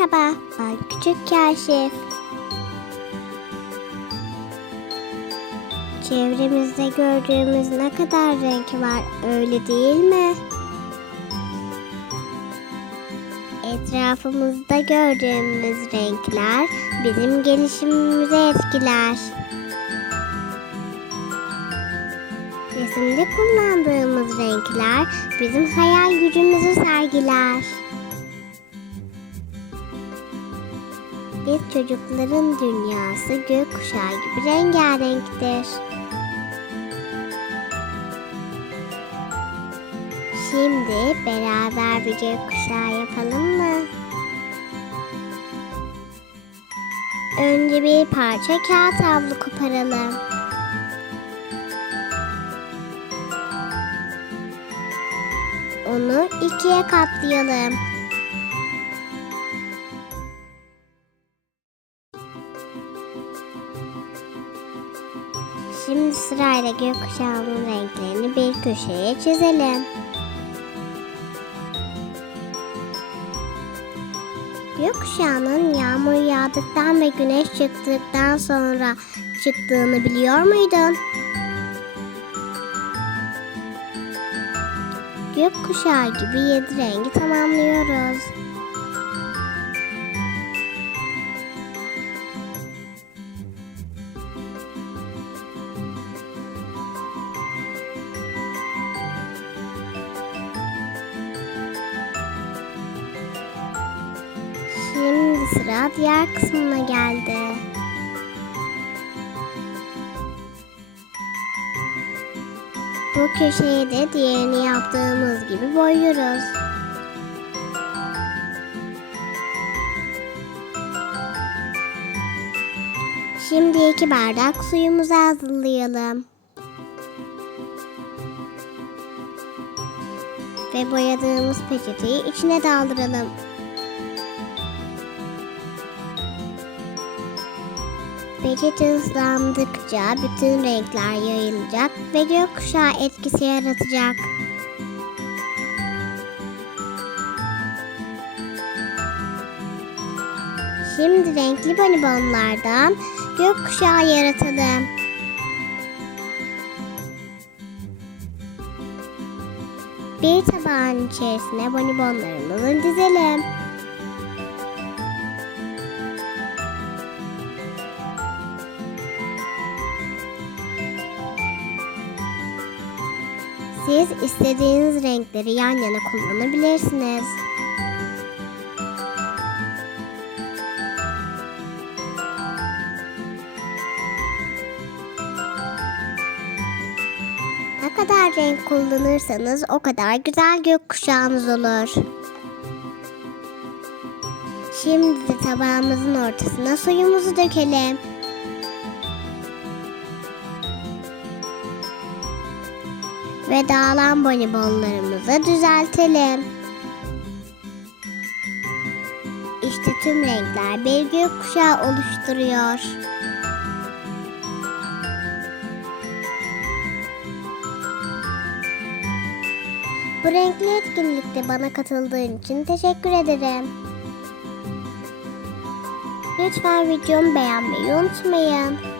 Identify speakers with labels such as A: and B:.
A: Merhaba, ben Küçük Kaşif. Çevremizde gördüğümüz ne kadar renk var, öyle değil mi? Etrafımızda gördüğümüz renkler bizim gelişimimizi etkiler. Resimde kullandığımız renkler bizim hayal gücümüzü sergiler. Biz çocukların dünyası gökkuşağı gibi rengarenktir. Şimdi beraber bir gökkuşağı yapalım mı? Önce bir parça kağıt havlu koparalım. Onu ikiye katlayalım. Şimdi sırayla gökkuşağının renklerini bir köşeye çizelim. Gökkuşağının yağmur yağdıktan ve güneş çıktıktan sonra çıktığını biliyor muydun? Gökkuşağı gibi yedi rengi tamamlıyoruz. Sıra diğer kısmına geldi. Bu köşeyi de diğerini yaptığımız gibi boyuyoruz. Şimdi iki bardak suyumuzu hazırlayalım. Ve boyadığımız peçeteyi içine daldıralım. Peçete ıslandıkça bütün renkler yayılacak ve gökkuşağı etkisi yaratacak. Şimdi renkli bonibonlardan gökkuşağı yaratalım. Bir tabağın içerisine bonibonlarımızı dizelim. Siz istediğiniz renkleri yan yana kullanabilirsiniz. Ne kadar renk kullanırsanız o kadar güzel gökkuşağınız olur. Şimdi de tabağımızın ortasına suyumuzu dökelim. Ve dağılan bonibonlarımızı düzeltelim. İşte tüm renkler bir gökkuşağı oluşturuyor. Bu renkli etkinlikte bana katıldığın için teşekkür ederim. Lütfen videomu beğenmeyi unutmayın.